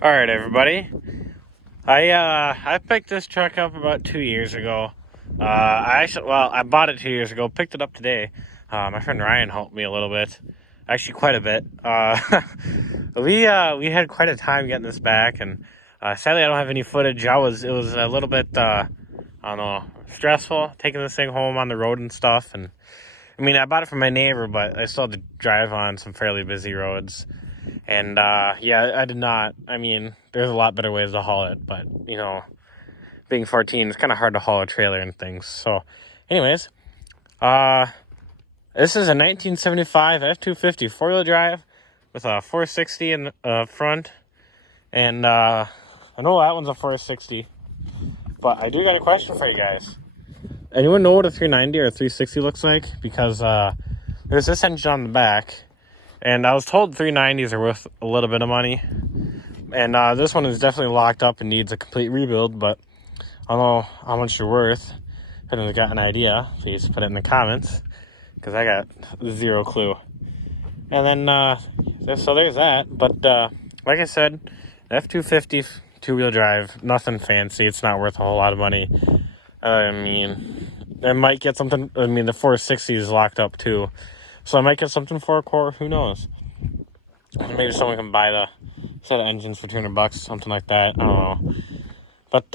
All right, everybody. I picked this truck up about 2 years ago. I bought it 2 years ago. Picked it up today. My friend Ryan helped me a little bit, actually quite a bit. We had quite a time getting this back, and sadly I don't have any footage. It was a little bit I don't know, stressful taking this thing home on the road and stuff. And I mean, I bought it from my neighbor, but I still had to drive on some fairly busy roads. And yeah, I did not. I mean, there's a lot better ways to haul it, but being 14, it's kind of hard to haul a trailer and things. So, anyways, uh, this is a 1975 F250 four-wheel drive with a 460 in front, and I know that one's a 460. But I do got a question for you guys. Anyone know what a 390 or a 360 looks like? Because there's this engine on the back. And I was told 390s are worth a little bit of money. And this one is definitely locked up and needs a complete rebuild, but I don't know how much they're worth. If anyone's got an idea, please put it in the comments, because I got zero clue. And then, so there's that. But like I said, F250 two-wheel drive, nothing fancy. It's not worth a whole lot of money. I mean, I might get something. I mean, the 460 is locked up too. So I might get something for a quarter. Who knows? Maybe someone can buy the set of engines for $200, something like that. I don't know. But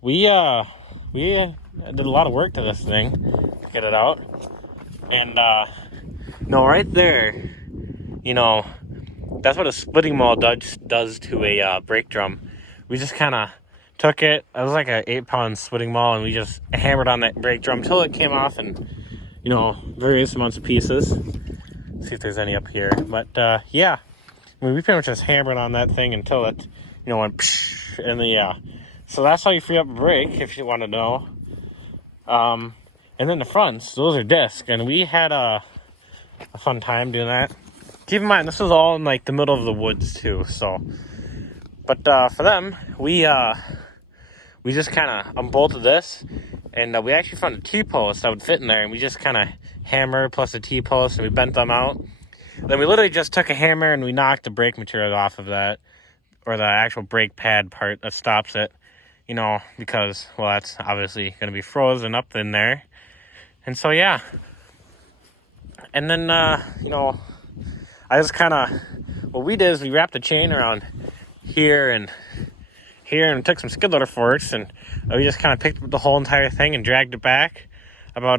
we did a lot of work to this thing to get it out. And right there, that's what a splitting maul does to a brake drum. We just kind of took it. It was like an 8-pound splitting maul, and we just hammered on that brake drum until it came off, and various amounts of pieces. Let's see if there's any up here. But yeah, I mean, we pretty much just hammered on that thing until it, went psh, and then yeah. So that's how you free up a brake, if you want to know. And then the fronts, those are disc, and we had a fun time doing that. Keep in mind, this was all in like the middle of the woods too. So, but for them, we just kind of unbolted this. And we actually found a T-post that would fit in there, and we just kind of hammered plus a T-post, and we bent them out. Then we literally just took a hammer and we knocked the brake material off of that, or the actual brake pad part that stops it, because, well, that's obviously going to be frozen up in there. And so, yeah. And then, I just kind of, what we did is we wrapped a chain around here and took some skid loader forks, and we just kind of picked up the whole entire thing and dragged it back about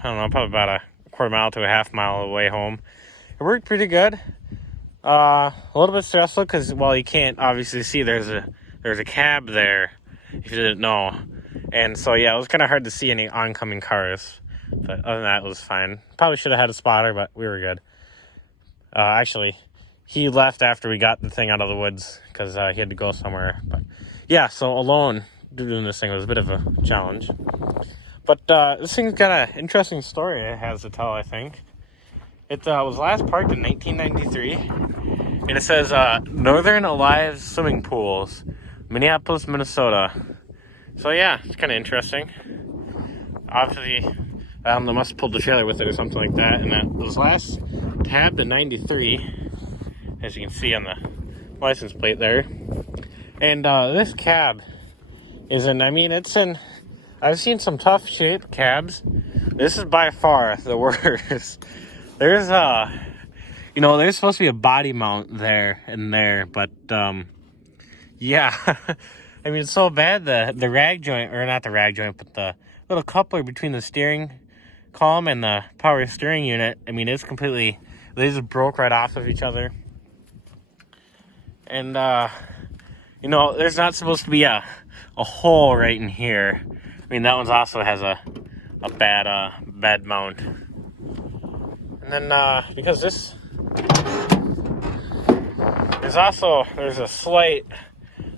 probably about a quarter mile to a half mile away home. It worked pretty good. A little bit stressful because, well, you can't obviously see there's a cab there if you didn't know, and so yeah, it was kind of hard to see any oncoming cars. But other than that, it was fine. Probably should have had a spotter, but we were good. Actually, he left after we got the thing out of the woods because he had to go somewhere. But yeah, so alone doing this thing was a bit of a challenge. But this thing's got an interesting story it has to tell, I think. It was last parked in 1993. And it says, Northern Alive Swimming Pools, Minneapolis, Minnesota. So yeah, it's kind of interesting. Obviously, they must have pulled the trailer with it or something like that. And that was last tabbed in 93, as you can see on the license plate there. And this cab is I've seen some tough shape cabs. This is by far the worst. There's there's supposed to be a body mount there and there, but yeah. I mean, it's so bad the rag joint, or not the rag joint, but the little coupler between the steering column and the power steering unit, I mean, it's completely, they just broke right off of each other. And there's not supposed to be a hole right in here. I mean, that one also has a bad mount. And then because there's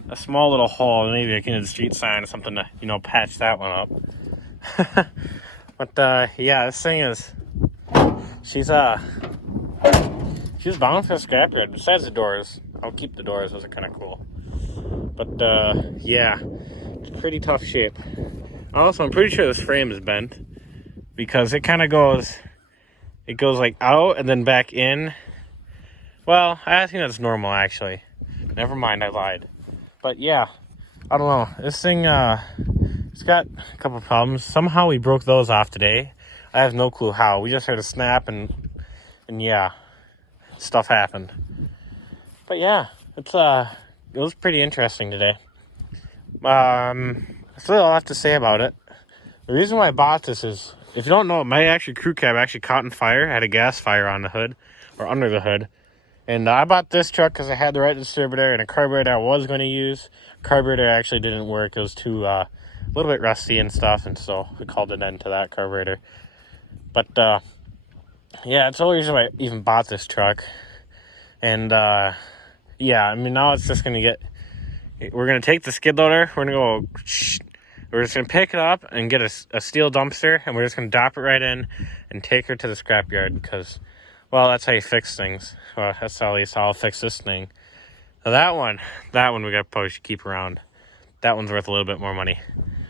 a small little hole. Maybe I can do a street sign or something to patch that one up. But yeah, this thing is, she's bound for a scrapyard. Besides the doors, I'll keep the doors. Those are kind of cool. But yeah, it's pretty tough shape. Also, I'm pretty sure this frame is bent because it kind of goes like out and then back in. Well, I think that's normal actually. Never mind, I lied. But yeah, I don't know. This thing, it's got a couple problems. Somehow we broke those off today. I have no clue how. We just heard a snap and yeah, stuff happened. But yeah, it was pretty interesting today. That's really all I have to say about it. The reason why I bought this is, if you don't know, my crew cab actually caught on fire. Had a gas fire on the hood, or under the hood. And I bought this truck because I had the right distributor and a carburetor I was going to use. Carburetor actually didn't work. It was too, a little bit rusty and stuff, and so we called it into that carburetor. But, yeah, it's the only reason why I even bought this truck. And, yeah, I mean, now it's just going to get... We're going to take the skid loader. We're going to go... We're just going to pick it up and get a steel dumpster, and we're just going to drop it right in and take her to the scrapyard because, well, that's how you fix things. Well, that's how at least I'll fix this thing. Now that one we got to probably should keep around. That one's worth a little bit more money.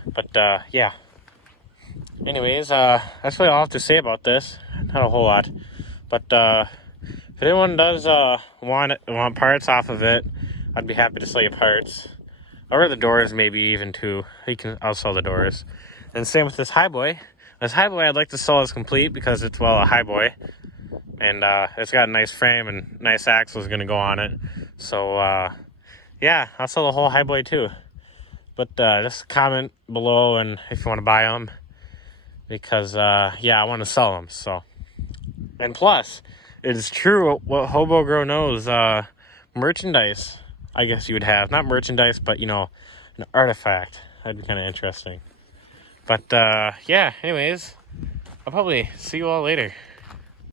But, yeah. Anyways, that's really all I have to say about this. Not a whole lot. But, if anyone does want parts off of it, I'd be happy to sell you parts. Or the doors, maybe even too. I'll sell the doors. And same with this highboy. This highboy I'd like to sell as complete because it's, well, a highboy. And it's got a nice frame and nice axles going to go on it. So, yeah, I'll sell the whole highboy too. But just comment below and if you want to buy them. Because, yeah, I want to sell them. So, and plus, it is true what Hobo Grow knows. Merchandise, I guess you would have. Not merchandise, but, you know, an artifact. That'd be kind of interesting. But, yeah, anyways, I'll probably see you all later.